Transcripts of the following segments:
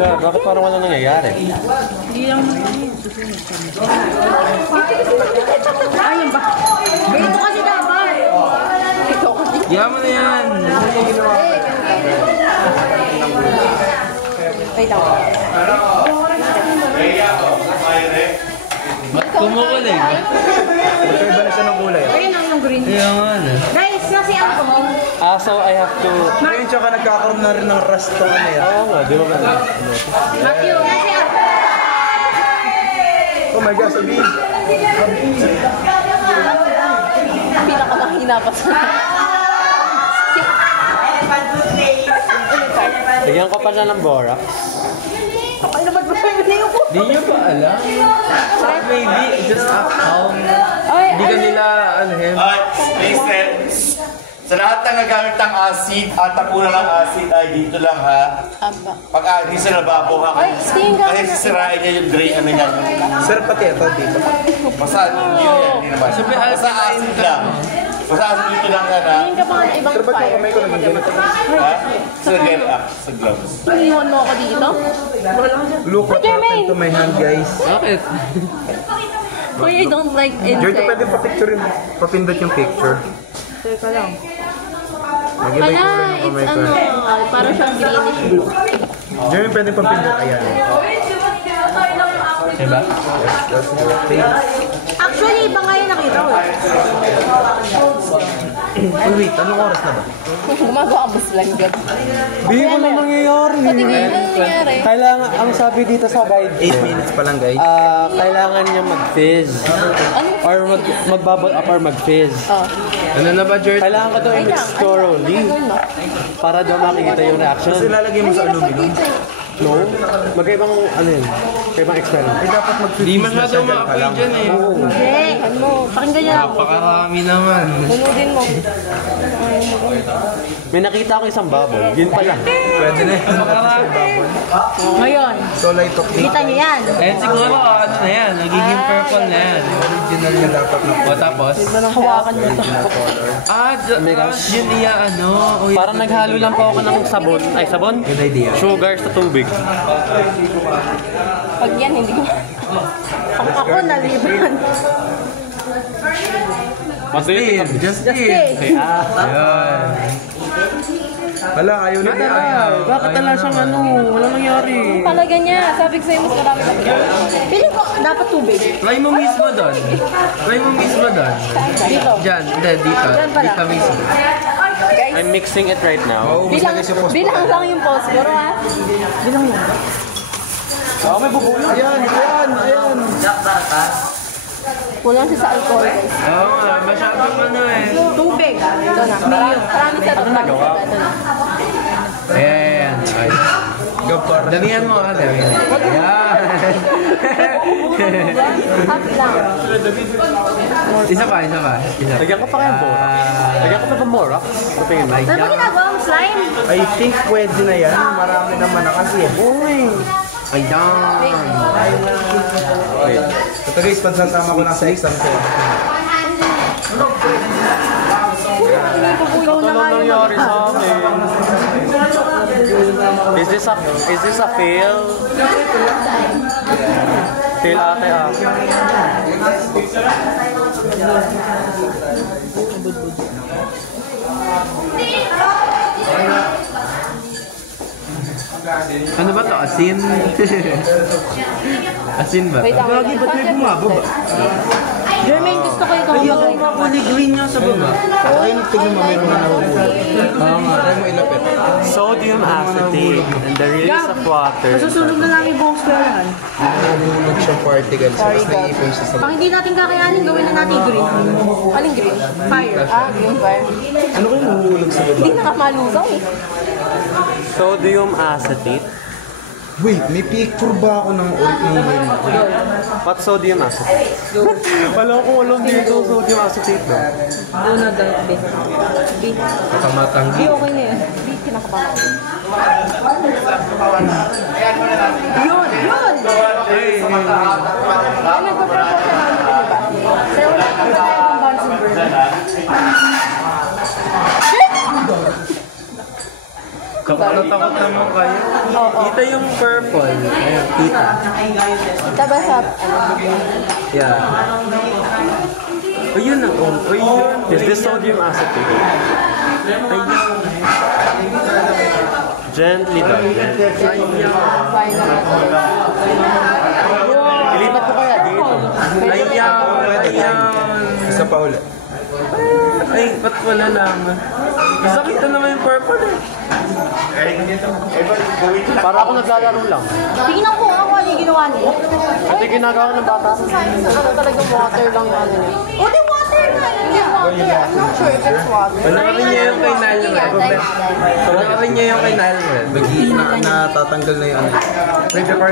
Sir, bakit parang wala nangyayari? Hindi lang ayun ba? Ito kasi dapat. Ito kasi. Yaman na yan. Wait ako. Ba't kumukulig? Magkaiba na siya ng kulay. Ayun ang yung green. Yaman ah. Guys, nasi ako. So I have to... Ngayon tsaka nagkakaroon na rin ng rust to ano yan. Oo nga, di ba ba? Matthew, nasi ako. Oh my gosh, Abi! Pinakamahina pa sa... Bigyan ko pa na ng borax. Kapal naman ba siya yung ko? Di nyo ba alam? Maybe just act calm. Hindi ka nila ano yun. Listen, sa lahat ng nagamit ng acid at tapunan ng acid ay dito lang ha. Pag hindi sa lababo ha. Kasi sisirain niya yung gray ano yan. Sir, pati ito dito. Basta yun yan, hindi naman. Basta acid lang. Basta acid dito lang yan ha. Tingin ka pa nga ibang Sir, ba't yung kamay ko naging ganito? Ha? Sa get up, sa gloves. Iniwan mo ako dito? Look what happened to my hand, guys. Bakit? Uy, I don't like George, insect. pwede pa-picture yun. Papindot yung picture. Teka lang. Nag-iba yung kulay ng kamay It's ko. ano, parang siyang greenish blue. George, pwede papindot. Ayan. Diba? That's okay. Actually, iba nga yung nakita ko eh. Oh, wait, anong oras na ba? Gumagawa mo silang gab. Di mo na nangyayari. Pati nga yung nangyari. Kailangan, ang sabi dito sa guide 8 minutes pa lang, guys. kailangan niya mag-fizz. Or mag-bubble up or mag-fizz. Ano na ba, George? Kailangan ka daw i-mix thoroughly para daw makikita yung reaction. Kasi lalagay mo sa aluminum. No? Magkaibang, ano yun? Kaibang experiment. Ay, dapat Di mag-freeze na masyado siya dyan pa ma-apply lang. dyan eh. Hindi, ano mo, pakinggan niya ako. Napakarami naman. Punudin mo. May nakita ako isang bubble. Yun pa lang. Pwede na yun. Ngayon, So, light of kita niyo yan. Eh siguro ano na yan, nagiging purple na yan. original yung dapat na. O tapos? Hawakan mo ito. Yun iya ano. Parang naghalo lang po ako ng sabon. Ay, sabon? Good idea. Sugar sa tubig. Pag yan, hindi ko. Ako naliban. Justin! Justin. Ayun. Hala, ayaw na niya. Bakit tala siyang ano? Walang nangyari. Talaga niya. Sabi ko sa'yo, mas marami na. Piling ko, dapat tubig. Try mo mismo doon. Try mo mismo doon. Dito. Diyan, hindi, dito. Diyan pala. Dito mismo. Guys, I'm mixing it right now. bilang lang yung phosphoro ha. Bilang lang. Ayan. Kulang siya sa alcohol guys. Oo nga, masyadong ano eh. Tubig. Ito na. Marami sa ito. nagawa? Ito na. Ayan. Ay. Damihan mo ka, damihan. Ayan. Half lang. Isa pa. Lagyan ko pa kaya borax. Lagyan ko pa ba borax? Sa tingin mo? Ano ba ginagawa mo slime? I think pwede na yan. Marami naman na kasi. Ayan. Ito guys, pagsasama ko lang sa exam ko. Ikaw na nga yung nangyari sa akin? Is this a fail? Fail ate ah. Ano ba to? Asin? Asin ba? Wait, Lagi, ba't may bumababa? Jermaine, gusto ko ito. Ayaw ko makulay green nga sa baba. Ayun, tignan mo, mayroon na nahuhulog. Try mo ilapit. Sodium acetate and the release of water. Masusunog na lang yung buong square. Nahuhulog siyang particles. Tapos naiipon siya sa... Pag hindi natin kakayanin, gawin na natin green. Aling green? Fire. Green fire. Ano kayo nahuhulog sa baba? Hindi nakamalusaw eh. Sodium acetate. Wait, may picture ba ako ng green? What sodium acetate? Wala ko alam dito sodium acetate ba? Doon na daw. B. Kamatanggi. Okay na yun. B, kinakabahan. Yun! Ano nagpa-propose na namin, di ba? Sir, wala ka ba tayo ng Bunsen burner? Takot naman kayo. Kita yung purple. Ayan, kita. Taba sa... Yeah. Ayun na. Ayun. Is this sodium acetate? Ayun. Gently daw. Ilipat ko kaya dito. Ayun. Isa pa ulit. Ay, ba't wala lang? Sakit na naman yung purple eh. Para ako naglalaro lang. Tingnan ko ako ano yung ginawa niya. Ito yung ginagawa ng bata. Ano talagang water lang yung ano niya. O, di water nga. Hindi water. I'm not sure if it's water. Panoorin niya yung kay Nalred. Panoorin niya yung kay Nalred. Natatanggal na yung ano. I don't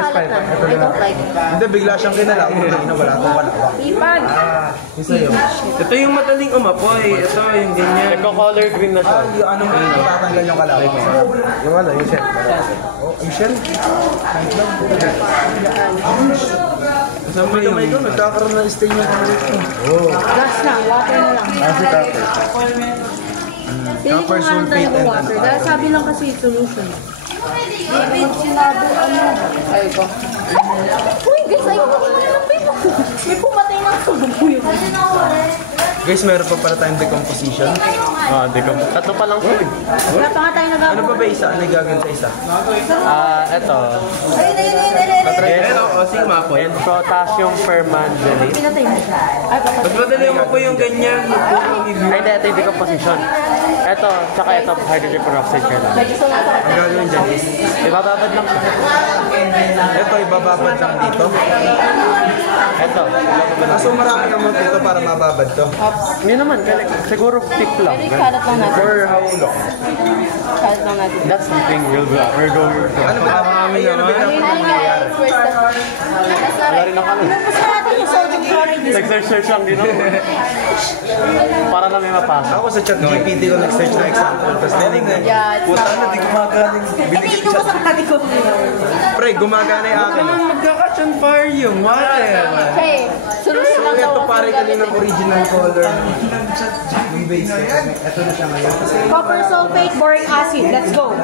like it. Hindi, bigla siyang kinalaw. Wala akong kalawak. Ipan. Isa yun. Ito yung madaling umapoy. Ito yung ganyan. Nagko-color green na siya. Yung ano mo, natatanggal yung kalawak. Yung ano, yung shell. Oh, yung shell? Saan ba yung... Nagkakaroon ng stain yung kamay ko. Gas lang. Water na lang. Pili ko nga lang talaga water. Dahil sabi lang kasi solution. David, sinabi ano. Ay ko. Uy, guys, ayaw ko naman ng pipo. May pumatay ng subo yun. Guys, meron pa pala tayong decomposition. Di ko. Tatlo pa lang siya. Wala pa nga tayo Ano nagagawa. pa ba isa? Ano yung gagawin sa isa? Ito. Pero, o sige mapoy. And potassium permanganate. Pinatay mo. Ay, patay. Mas madali umapoy yung ganyan. Ay, hindi. Ito yung decomposition. Ito, tsaka ito, hydrogen peroxide ka lang. May gusto na sa Ang gagawin dyan is, Ibababad lang siya. ito, ibababad lang dito. Ito. Kaso marami naman dito para mababad to. Hindi naman. Siguro pick lang. Pwede kalat lang natin. For how long? Kalat lang natin. That's the thing we're going to. Ano ba? Ay, ano ba yung Hi guys, we're stuck. That's not Wala rin ako. Basta natin yung sodium chloride. Nag-search lang din ako. Para na may mapasok. Ako sa chat GPT ko nag-search na example. Tapos tinignan. Yeah, it's not. Di gumagana. Hindi ito ko sa kati ko. Pre, gumagana yung akin. Naman magka-catch on fire yung water. Okay, solusyon lang daw. Ito pare kaninang original color. Yung base. Ito na siya ngayon. Copper sulfate, boric acid. Let's go.